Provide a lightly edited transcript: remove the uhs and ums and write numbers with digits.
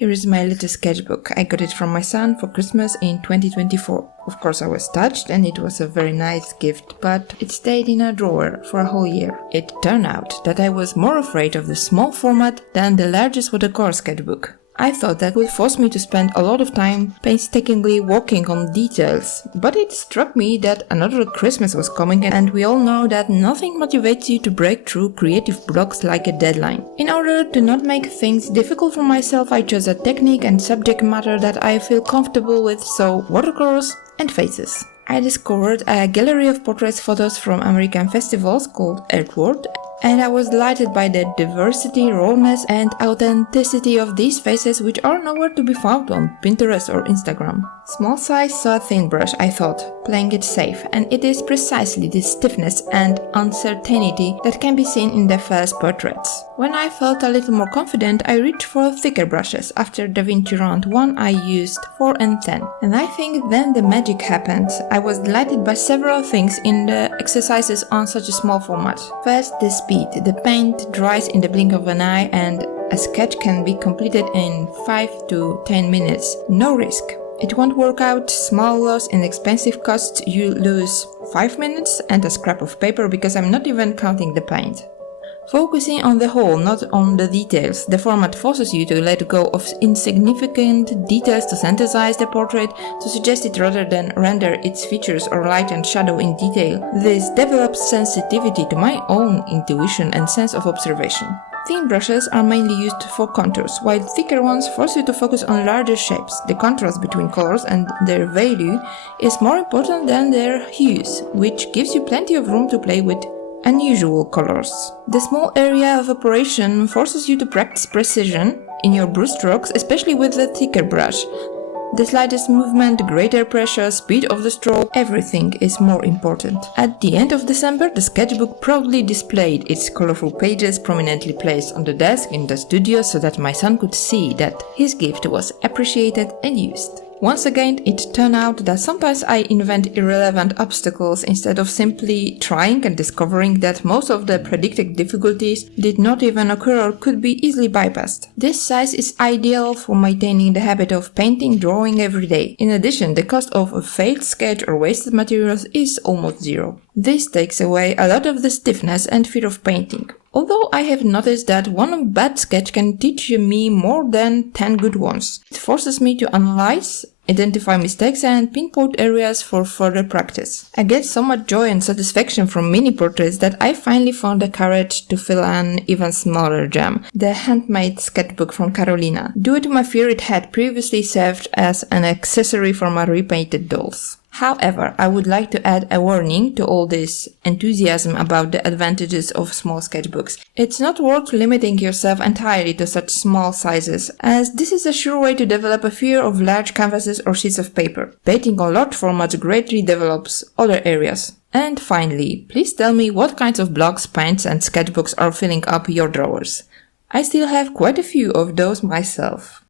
Here is my little sketchbook. I got it from my son for Christmas in 2024. Of course I was touched and it was a very nice gift, but it stayed in a drawer for a whole year. It turned out that I was more afraid of the small format than the largest watercolor sketchbook. I thought that would force me to spend a lot of time painstakingly working on details, but it struck me that another Christmas was coming and we all know that nothing motivates you to break through creative blocks like a deadline. In order to not make things difficult for myself, I chose a technique and subject matter that I feel comfortable with, so watercolors and faces. I discovered a gallery of portraits photos from American festivals called Earthward, and I was delighted by the diversity, rawness and authenticity of these faces, which are nowhere to be found on Pinterest or Instagram. Small size, so a thin brush, I thought, playing it safe, and it is precisely this stiffness and uncertainty that can be seen in the first portraits. When I felt a little more confident, I reached for thicker brushes. After DaVinci Round 1 I used 4 and 10, and I think then the magic happened. I was delighted by several things in the exercises on such a small format. First, the speed. The paint dries in the blink of an eye and a sketch can be completed in 5 to 10 minutes. No risk. It won't work out, small loss and expensive costs, you lose 5 minutes and a scrap of paper because I'm not even counting the paint. Focusing on the whole, not on the details, the format forces you to let go of insignificant details to synthesize the portrait, to suggest it rather than render its features or light and shadow in detail. This develops sensitivity to my own intuition and sense of observation. Thin brushes are mainly used for contours, while thicker ones force you to focus on larger shapes. The contrast between colors and their value is more important than their hues, which gives you plenty of room to play with unusual colors. The small area of operation forces you to practice precision in your brushstrokes, especially with the thicker brush. The slightest movement, greater pressure, speed of the stroke, everything is more important. At the end of December, the sketchbook proudly displayed its colorful pages prominently placed on the desk in the studio so that my son could see that his gift was appreciated and used. Once again, it turned out that sometimes I invent irrelevant obstacles instead of simply trying and discovering that most of the predicted difficulties did not even occur or could be easily bypassed. This size is ideal for maintaining the habit of painting, drawing every day. In addition, the cost of a failed sketch or wasted materials is almost zero. This takes away a lot of the stiffness and fear of painting. Although I have noticed that one bad sketch can teach me more than 10 good ones. It forces me to analyze, identify mistakes and pinpoint areas for further practice. I get so much joy and satisfaction from mini portraits that I finally found the courage to fill an even smaller gem, the handmade sketchbook from Carolina. Due to my fear, it had previously served as an accessory for my repainted dolls. However, I would like to add a warning to all this enthusiasm about the advantages of small sketchbooks. It's not worth limiting yourself entirely to such small sizes, as this is a sure way to develop a fear of large canvases or sheets of paper. Painting on large formats greatly develops other areas. And finally, please tell me what kinds of blocks, paints and sketchbooks are filling up your drawers. I still have quite a few of those myself.